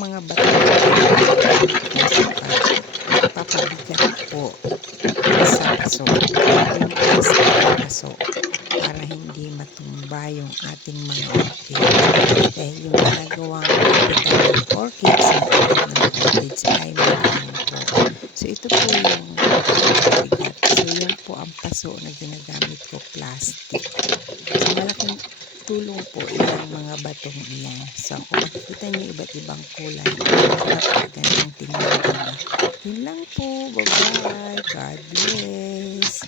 mga bato na ginagamit ko sa pagpapabigat po sa paso. Yan po yung plastic na paso para hindi matumba yung ating mga orchids. Dahil yung ginagawang kapitan ng orchids, ng ugat ng orchids ay magaan po. So ito po yung pagpapabigat. So yan po ang paso na ginagamit ko, plastic. So malaking tulong po yung mga batong iyan. So kung makikita nyo iba't ibang kulay, napakagandang tingnan, diba? Yun lang po. Bye-bye. God bless.